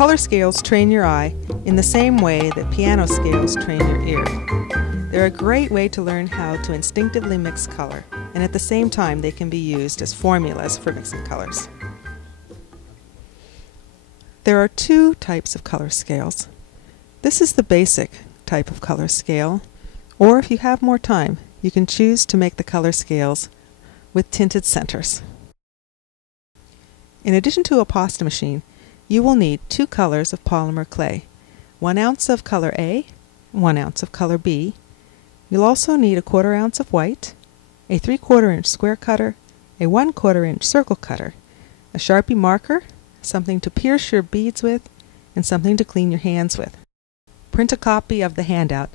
Color scales train your eye in the same way that piano scales train your ear. They're a great way to learn how to instinctively mix color, and at the same time they can be used as formulas for mixing colors. There are two types of color scales. This is the basic type of color scale, or if you have more time, you can choose to make the color scales with tinted centers. In addition to a pasta machine, you will need 2 colors of polymer clay, 1 ounce of color A, 1 ounce of color B. You'll also need a 1/4 ounce of white, a 3/4 inch square cutter, a 1/4 inch circle cutter, a Sharpie marker, something to pierce your beads with, and something to clean your hands with. Print a copy of the handout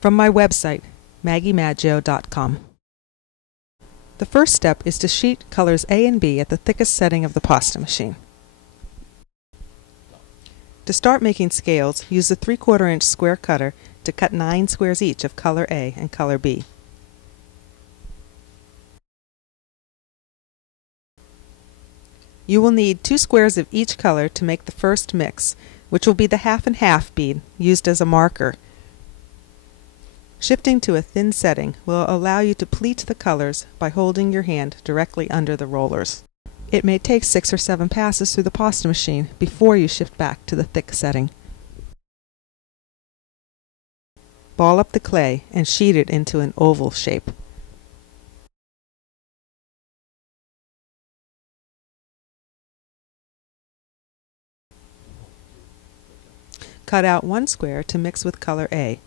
from my website, maggio.com. The first step is to sheet colors A and B at the thickest setting of the pasta machine. To start making scales, use the 3/4 inch square cutter to cut 9 squares each of color A and color B. You will need 2 squares of each color to make the first mix, which will be the half and half bead used as a marker. Shifting to a thin setting will allow you to pleat the colors by holding your hand directly under the rollers. It may take 6 or 7 passes through the pasta machine before you shift back to the thick setting. Ball up the clay and sheet it into an oval shape. Cut out 1 square to mix with color A,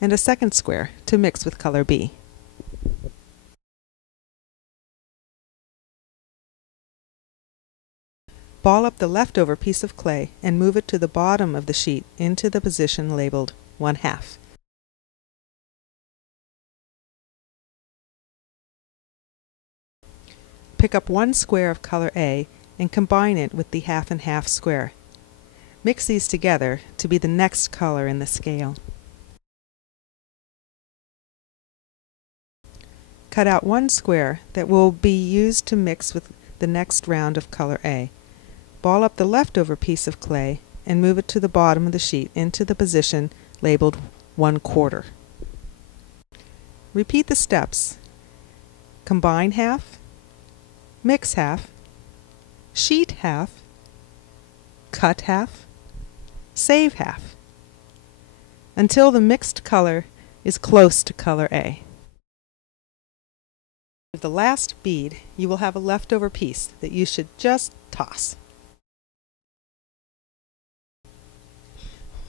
and a second square to mix with color B. Ball up the leftover piece of clay and move it to the bottom of the sheet into the position labeled 1/2. Pick up 1 square of color A and combine it with the half and half square. Mix these together to be the next color in the scale. Cut out 1 square that will be used to mix with the next round of color A. Ball up the leftover piece of clay and move it to the bottom of the sheet into the position labeled 1/4. Repeat the steps. Combine half, mix half, sheet half, cut half, save half, until the mixed color is close to color A. With the last bead, you will have a leftover piece that you should just toss.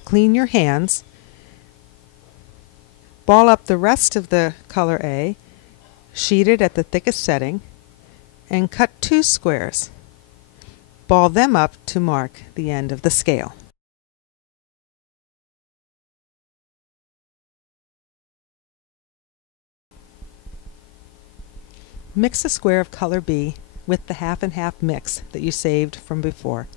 Clean your hands. Ball up the rest of the color A, sheet it at the thickest setting, and cut 2 squares. Ball them up to mark the end of the scale. Mix a square of color B with the half and half mix that you saved from before.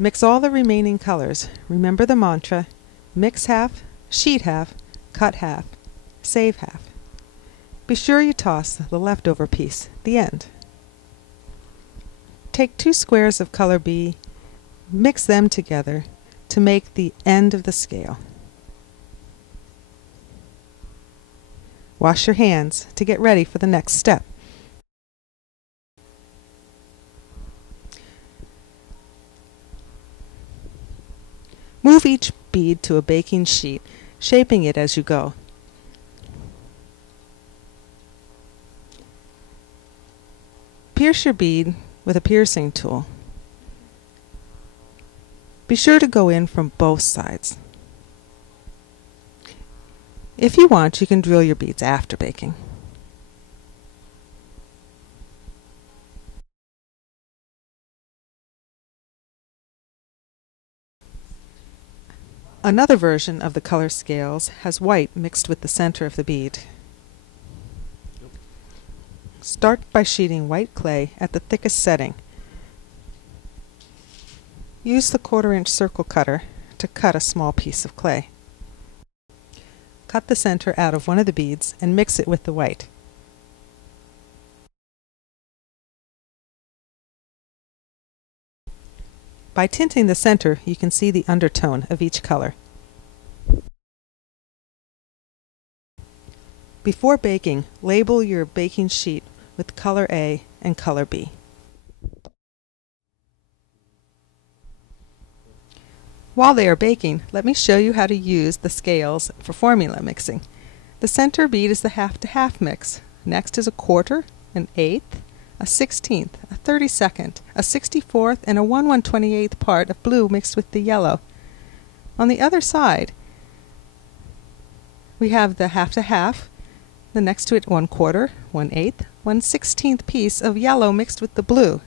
Mix all the remaining colors. Remember the mantra: mix half, sheet half, cut half, save half. Be sure you toss the leftover piece at the end. Take 2 squares of color B, mix them together to make the end of the scale. Wash your hands to get ready for the next step. Move each bead to a baking sheet, shaping it as you go. Pierce your bead with a piercing tool. Be sure to go in from both sides. If you want, you can drill your beads after baking. Another version of the color scales has white mixed with the center of the bead. Start by sheeting white clay at the thickest setting. Use the 1/4 inch circle cutter to cut a small piece of clay. Cut the center out of one of the beads and mix it with the white. By tinting the center, you can see the undertone of each color. Before baking, label your baking sheet with color A and color B. While they are baking, let me show you how to use the scales for formula mixing. The center bead is the half-to-half mix. Next is a quarter, an eighth, a 16th, a 32nd, a 64th, and a 1/128th part of blue mixed with the yellow. On the other side, we have the half-to-half, the next to it 1/4, 1/8, 1/16th piece of yellow mixed with the blue.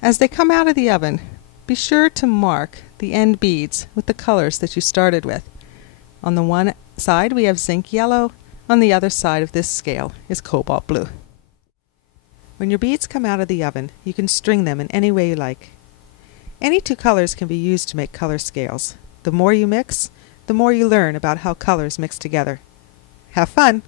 As they come out of the oven, be sure to mark the end beads with the colors that you started with. On the one side we have zinc yellow, on the other side of this scale is cobalt blue. When your beads come out of the oven, you can string them in any way you like. Any two colors can be used to make color scales. The more you mix, the more you learn about how colors mix together. Have fun!